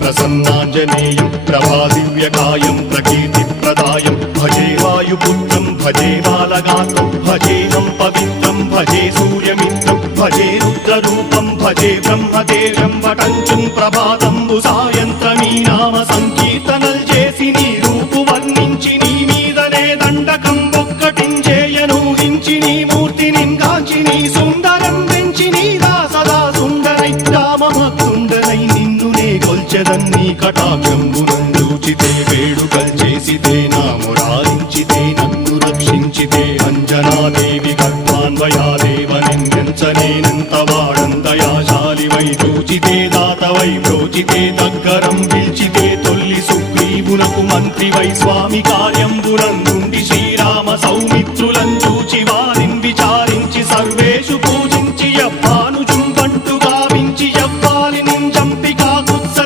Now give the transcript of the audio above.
ప్రసన్నాంజనేయం ప్రభాదివ్యకాయం ప్రకీర్తిప్రదాయం భజే వాయుపుత్రం భజే బాలగాత్రం భజేహం పవిత్రం భజే సూర్యమిత్రం భజే రుద్రరూపం భజే బ్రహ్మదేవం వటంచుం ప్రభాతంబు సాయంత్రమీ నామ సంకీర్తనల్ చేసి నీ రూపు వర్ణించి నీ మీదనే దండకం ఒక్కటించేయనూహించి నీ మూర్తిని కాంచి నీ సుందరం పెంచి నీదా సదా సుందరై రామభక్తుండనై నిన్నునే కొల్చెదన్నీ కటాక్షంబునందూచితే వేడుకల్ చేసితే నా మురారించితే నన్ను రక్షించితే అంజనాదేవి గర్భాన్వయాదేవనిందించనేనంత వాడంతయాశాలివై చూచితే దాతవై బ్రోచితే దగ్గరం పిల్చితే తొల్లి సుగ్రీవునకు మంత్రివై స్వామి కార్యంబునందుండి శ్రీరామ సౌమిత్రులం చూచి వారిని విచారించి సర్వే